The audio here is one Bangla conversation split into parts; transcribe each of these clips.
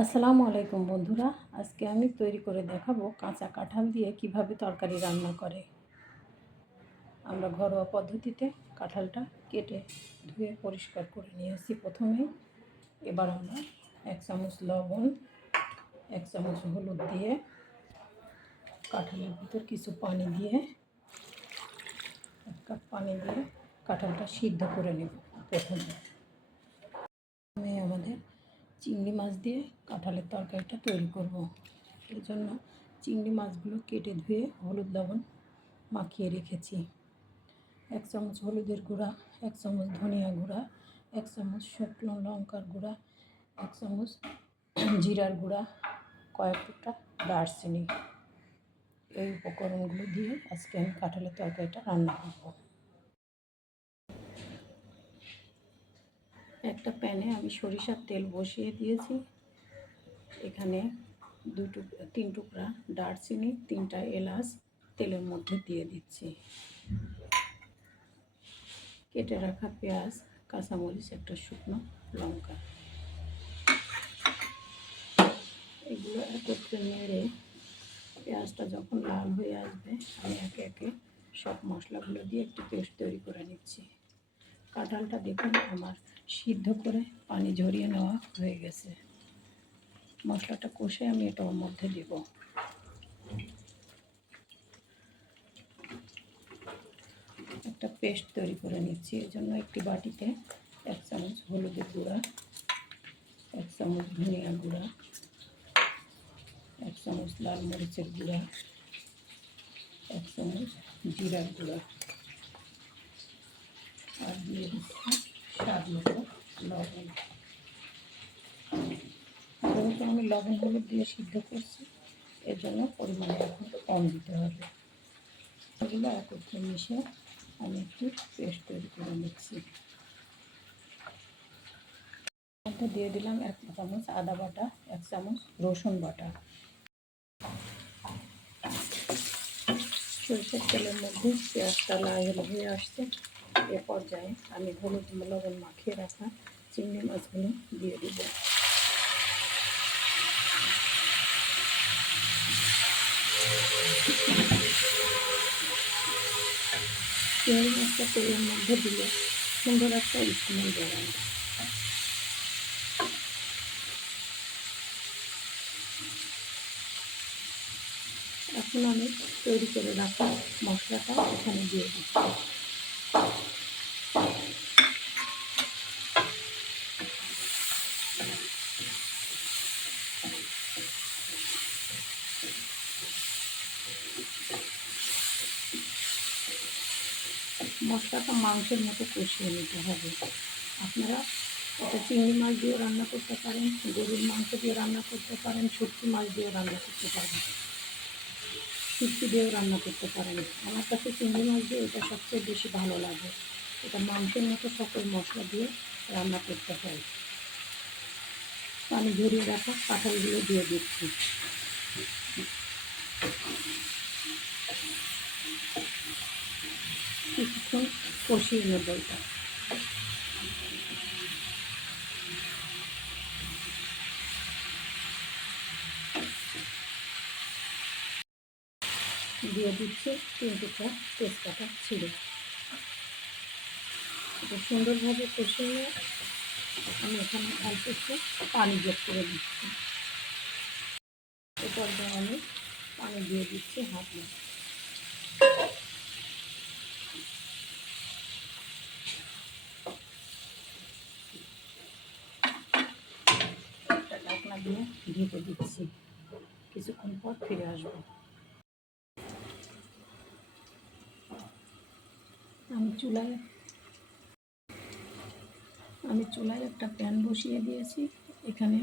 আসসালামু আলাইকুম বন্ধুরা। আজকে আমি তৈরি করে দেখাবো কাঁচা কাঁঠাল দিয়ে কীভাবে তরকারি রান্না করে। আমরা ঘরোয়া পদ্ধতিতে কাঁঠালটা কেটে ধুয়ে পরিষ্কার করে নিয়েছি প্রথমেই। এবার আমরা এক চামচ লবণ, এক চামচ হলুদ দিয়ে কাঁঠালের ভিতর কিছু পানি দিয়ে, এক কাপ পানি দিয়ে কাঁঠালটা সিদ্ধ করে নেব প্রথমে। প্রথমে চিংড়ি মাছ দিয়ে কাঁঠালের তরকারিটা তৈরি করব। এর জন্য চিংড়ি মাছগুলো কেটে ধুয়ে হলুদ লবণ মাখিয়ে রেখেছি। এক চামচ হলুদের গুঁড়া, এক চামচ ধনিয়া গুঁড়া, এক চামচ শুকনো লঙ্কার গুঁড়া, এক চামচ জিরার গুঁড়া, কয়েক টুকটা দারচিনি। এই উপকরণগুলো দিয়ে আজকে আমি কাঁঠালের তরকারিটা রান্না করব। একটা প্যানে আমি সরিষার তেল বসিয়ে দিয়েছি। এখানে দু তিন টুকরা দারচিনি, তিনটা এলাচ তেলের মধ্যে দিয়ে দিচ্ছি। কেটে রাখা পেঁয়াজ, কাঁচামরিচ, একটা শুকনো লঙ্কা। এগুলো একত্রে নেড়ে পেঁয়াজটা যখন লাল হয়ে আসবে, আমি একে একে সব মশলাগুলো দিয়ে একটি পেস্ট তৈরি করে নিচ্ছি। কাঁঠালটা দেখুন আমার সিদ্ধ করে পানি ঝরিয়ে নেওয়া হয়ে গেছে। মশলাটা কষে আমি এটা ওর মধ্যে দেব। একটা পেস্ট তৈরি করে নিচ্ছি এর জন্য একটি বাটিতে এক চামচ হলুদের গুঁড়া, এক চামচ ধনিয়া গুঁড়া, এক চামচ লাল মরিচের গুঁড়া, এক চামচ জিরার গুঁড়া। আর দিয়ে দিচ্ছি লবণ যেহেতু আমি লবণ হলুদ দিয়ে সিদ্ধ করছি, এর জন্য পরিমাণে এখন কম দিতে হবে। এগুলো একত্রে মিশে আমি একটু পেস্ট তৈরি করে নিচ্ছি। মধ্যে দিয়ে দিলাম এক চামচ আদা বাটা, এক চামচ রসুন বাটা। সরষের তেলের মধ্যে পেঁয়াজটা লাল হয়ে আসছে। এ পর্যায়ে আমি হলুদ লবণ মাখিয়ে রাখা চিংড়ি মাছগুলো দিয়ে দিব। চিংড়ি মাছটা তেলের মধ্যে দিলে সুন্দর একটা স্মেল বেরোয় এখন আমি তৈরি করে রাখা মশলাটা এখানে দিয়ে দিচ্ছি। মশলাটা মাংসের মতো কষিয়ে নিতে হবে। আপনারা এটা চিংড়ি মাছ দিয়েও রান্না করতে পারেন, গরুর মাংস দিয়ে রান্না করতে পারেন শুটকি মাছ দিয়েও রান্না করতে পারেন। শুটকি দিয়েও রান্না করতে পারেন। আমার কাছে চিংড়ি মাছ দিয়ে এটা সবচেয়ে বেশি ভালো লাগে। এটা মাংসের মতো সকল মশলা দিয়ে রান্না করতে হয়। পানি ঝরিয়ে রাখা কাঁঠালগুলো দিয়ে দিচ্ছি। কিছুক্ষণ কষিয়ে নেব এটা। দিয়ে দিচ্ছে তিন টুকরা তেজপাতা ছিঁড়ে। এটা সুন্দরভাবে কষিয়ে আমি এখানে অল্প একটু পানি যোগ করে দিচ্ছি। এরপর আমি পানি দিয়ে দিচ্ছি হাত দিয়ে ঢেকে দিচ্ছি। কিছুক্ষণ পর ফিরে আসব। আমি চুলায় আমি চুলায় একটা প্যান বসিয়ে দিয়েছি। এখানে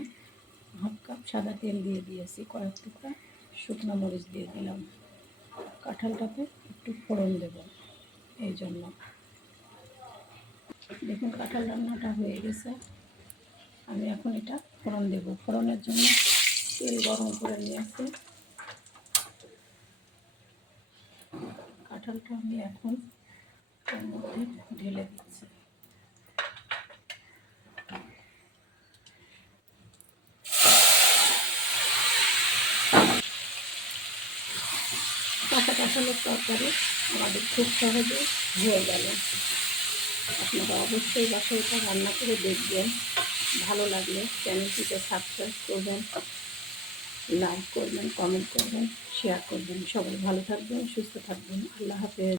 হাফ কাপ সাদা তেল দিয়ে দিয়েছি, কয়েক টুকরা শুকনো মরিচ দিয়ে দিলাম। কাঁঠালটাতে একটু ফোড়ন দেব এই জন্য। দেখুন, কাঁঠাল রান্নাটা হয়ে গেছে। আমি এখন এটা ফোড়ন দেব। ফোড়নের জন্য তেল গরম করে নিয়েছি। কাঁঠালটা আমি এখন এর মধ্যে ঢেলে দিচ্ছি। কাঁচা কাঁচানোর তরকারি আমাদের খুব সহজে হয়ে গেল। আপনারা অবশ্যই বাসায় রান্না করে দেখবেন। ভালো লাগলে চ্যানেলটিকে সাবস্ক্রাইব করবেন লাইক করবেন কমেন্ট করবেন শেয়ার করবেন। সবাই ভালো থাকবেন, সুস্থ থাকবেন। আল্লাহ হাফেজ।